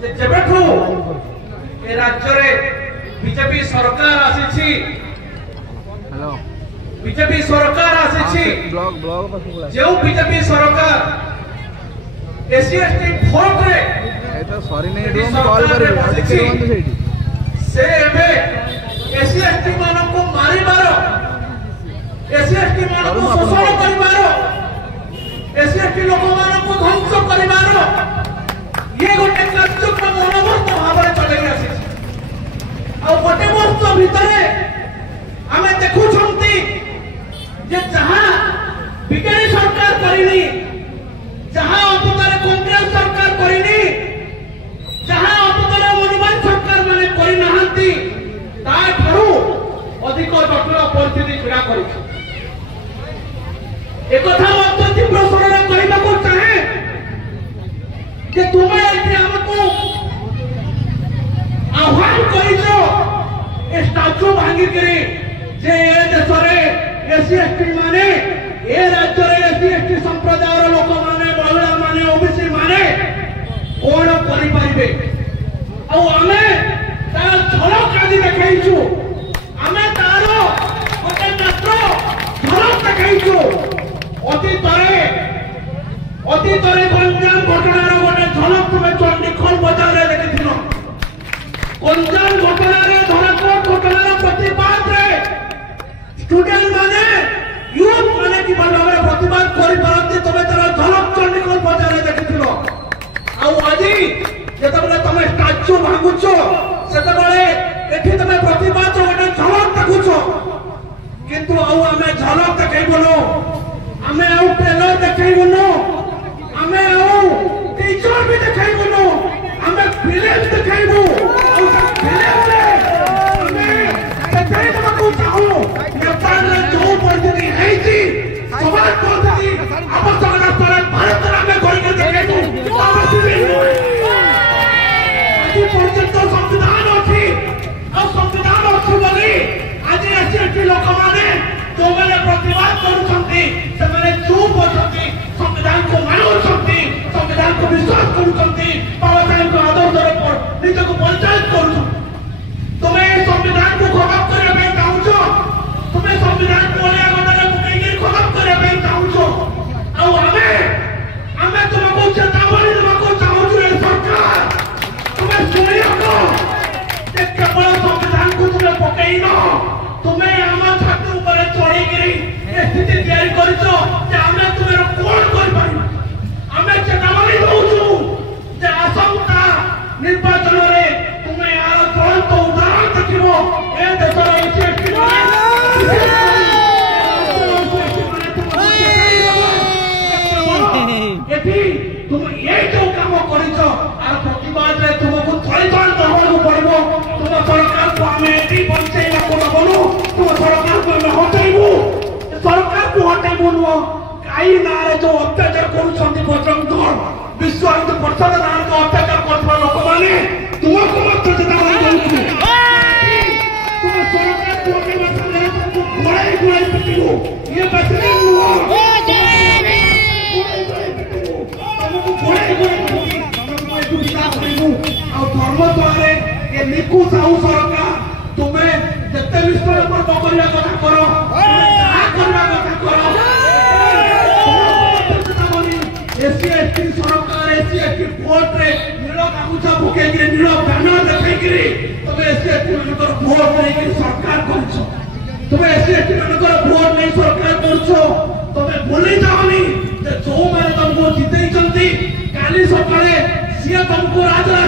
जेबेठू ए राज्य रे बीजेपी सरकार आसीछि हेलो बीजेपी सरकार आसीछि जो बीजेपी सरकार एससी एसटी भोट रे ए तो सॉरी नहीं कॉल करबे आ देखि बंद सेठी से एबे एससी एसटी मानन को मारी मारो एससी एसटी मानन को शोषण करि मारो एससी एसटी लोक मानन को ध्वंस करि मारो ये गोटे कार्यक्रम मनोभूत भाव चलि आसी आ गोटे वर्ष भितरे आमे देखु छंती जे जहां बिजेपी सरकार करिनी जहां अतीतरे कांग्रेस सरकार करिनी जहां अतीतरे मनोमान सरकार माने करि नहंती ता ठरू अधिक जटिल परिस्थिति छिड़ा करि एक कथा मत तीव्र स्वରରେ कहବାକୁ चाहे कि तुमे एठी हमको आह्वान करिছো ए स्टैच्यू भांगी करी जे ए देश रे एससी एसटी माने ए राज्य रे एससी एसटी संप्रदायर लोक माने महिला माने ओबीसी माने कोन करि परिबे आ हमें तार झलक आदि देखाइछु हमें तारो गोटे मात्र झलक देखाइछु अतीतरे गंजाम घटनार गोटे झलक तुमे चंडीखोल बाजार रे देखिथिनो गंजाम घटनार धराकोट घटनार प्रतिबाद रे स्टूडेंट माने यूथ माने कि भावे प्रतिबाद करि पारती तबे तार झलक चंडीखोल बाजार रे देखिथिनो आ आजि जेतबेले तमे स्टैच्यू भांगुछो सेतबेले एठी तमे प्रतिबाद रो गोटे झलक देखुछो किंतु आउ हमें झलक देखैबोनो हमें आउ ट्रेलर देखैबोनो हमें आउ टीचर भी देखैबोनो हमें फिल्म देखैबो आउ फिल्म रे हमें देखै तमको चाहू नेपाल रे जो परिस्थिति हैछि समाज परिस्थिति आवश्यकता पर भारत रे करि के देखैबो आज पर्यंत संविधान अछि आ संविधान अछि बोली आज एससी लोक माने जो माने प्रतिवाद करूछंती से माने चुप होछंती संविधान को मानुछंती संविधान को विश्वास करूछंती बाबा साहेब को आदर्श रे निज को पंचायत करूछ तुमे संविधान को खराब करे पे चाहूछो तुमे संविधान को ओलिया गदरे मुकेगी खराब करे पे चाहूछो आ हमें तुमको चेतावनी देबको चाहूछु रे सरकार तुमे सुनियो को जे केवल संविधान को तुमे पकेइनो तुमे आमा छात्र ऊपर चढ़ी गिरी ए स्थिति तैयारी करछो जे हमें तुमेर कोन कर पाई हमें चेतावनी दउछु जे आसंता निर्वाचन रे तुमे आ ज्वलंत उदाहरण देखिबो ए देशर एससी एठी तुम ये जो काम करिछो आ प्रतिवाद रे तुमको थळीथळ दहବାକୁ पड़िबो तुम सरकार को हमें एठी पहुंचेला को बोलू तुम सरकार को हमें हटाइबो सरकार को हटाइबो नो काई नारे जो अत्याचार करूछंती बजरंग दल विश्व हिंदू परिषद नारे जो अत्याचार करथबा लोक माने तुमको मत चेतावनी दउछु तुम सरकार को हमें सामने तुमको गोळाई पिटिबो ये बचने नो धर्म द्वारे ये निकु साहू सरकार तुम्हें जते विषय पर बकरिया कथा करो आ करना कथा करो एससी एसटी सरकार एससी एसटी कोर्ट रे नील कागुचा भुके गिरे नील बैनर देखे गिरे तुम्हें एससी एसटी मनकर वोट नहीं कि सरकार करछो तुम्हें एससी एसटी मनकर वोट नहीं सरकार करछो तुम्हें भूली जाओनी जे जो माने तुमको जितै चंती काली सकाळे सिया तुमको राजरा